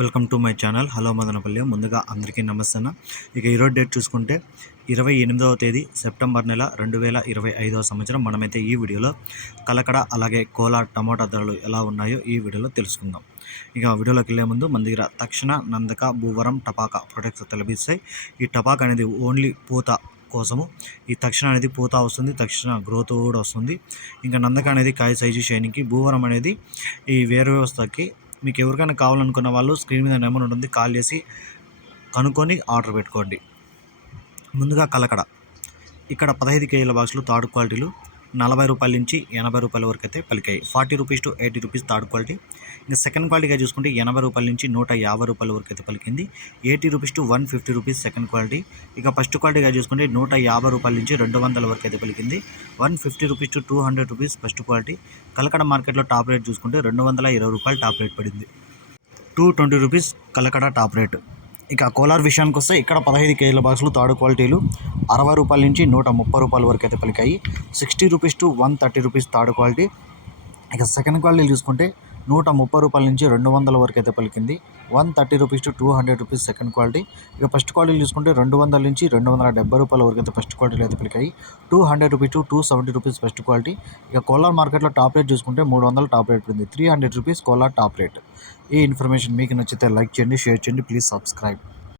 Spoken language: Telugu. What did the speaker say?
Welcome to my channel. Hello Madanapalle. ముందుగా అందరికీ నమస్తే ఇక ఈరోజు డేట్ చూసుకుంటే ఇరవై ఎనిమిదవ తేదీ సెప్టెంబర్ నెల రెండు వేల ఇరవై ఐదవ సంవత్సరం. మనమైతే ఈ వీడియోలో కలకడ అలాగే కోలా టమాటా ధరలు ఎలా ఉన్నాయో ఈ వీడియోలో తెలుసుకుందాం. ఇక వీడియోలోకి వెళ్ళే ముందు మన దగ్గర తక్షణ నందక భూవరం టపాకా ప్రొడక్ట్స్ లభిస్తాయి ఈ టపాకా అనేది ఓన్లీ పూత కోసము. ఈ తక్షణ అనేది పూత వస్తుంది తక్షణ గ్రోత్ కూడా వస్తుంది. ఇంకా నందక అనేది కాయ సైజు షైనింగ్కి భూవరం అనేది ఈ వేరు వ్యవస్థకి మీకు ఎవరికైనా కావాలనుకున్న వాళ్ళు స్క్రీన్ మీద నెంబర్ ఉంటుంది కాల్ చేసి కనుక్కొని ఆర్డర్ పెట్టుకోండి. ముందుగా కలకడ. ఇక్కడ పదహైదు కేజీల బాక్సులు థర్డ్ క్వాలిటీలు. నలభై రూపాయల నుంచి ఎనభై రూపాయల వరకు అయితే పలికాయి. Forty rupees to eighty rupees third quality. ఇంకా సెకండ్ క్వాలిటీగా చూసుకుంటే ఎనభై రూపాయల నుంచి నూట యాభై రూపాయల వరకు అయితే పలికింది. Eighty rupees to one fifty rupees second quality. ఇక ఫస్ట్ క్వాలిటీగా చూసుకుంటే నూట యాభై రూపాయల నుంచి రెండు వందల వరకు అయితే పలికింది. One fifty rupees to two hundred rupees first quality. Kalakada మార్కెట్లో టాప్ రేట్ చూసుకుంటే రెండు వందల ఇరవై రూపాయలు టాప్ రేట్ పడింది. Two twenty rupees Kalakada top rate. ఇక కోలార్ విషయానికి వస్తే ఇక్కడ పదహైదు కేజీల బాక్సులు థర్డ్ క్వాలిటీలు. అరవై రూపాయల నుంచి నూట ముప్పై రూపాయల వరకు అయితే పలికాయి. Sixty rupees to one thirty rupees third quality. ఇక సెకండ్ క్వాలిటీ చూసుకుంటే నూట ముప్పై రూపాయల నుంచి రెండు వందల వరకు అయితే పలికింది. One thirty rupees to two hundred rupees second quality. ఇక ఫస్ట్ క్వాలిటీ చూసుకుంటే రెండు వందల నుంచి రెండు వందల డెబ్బై రూపాయల వరకు అయితే ఫస్ట్ క్వాలిటీలో అయితే పలికాయి. Two hundred rupees to two seventy rupees first quality. ఇక కోలార్ మార్కెట్లో టాప్ రేట్ చూసుకుంటే మూడు వందల టాప్ రేట్ ఉంది three hundred rupees Kolar top rate. ఈ ఇన్ఫర్మేషన్ మీకు నచ్చితే లైక్ చేయండి షేర్ చేయండి. Please subscribe.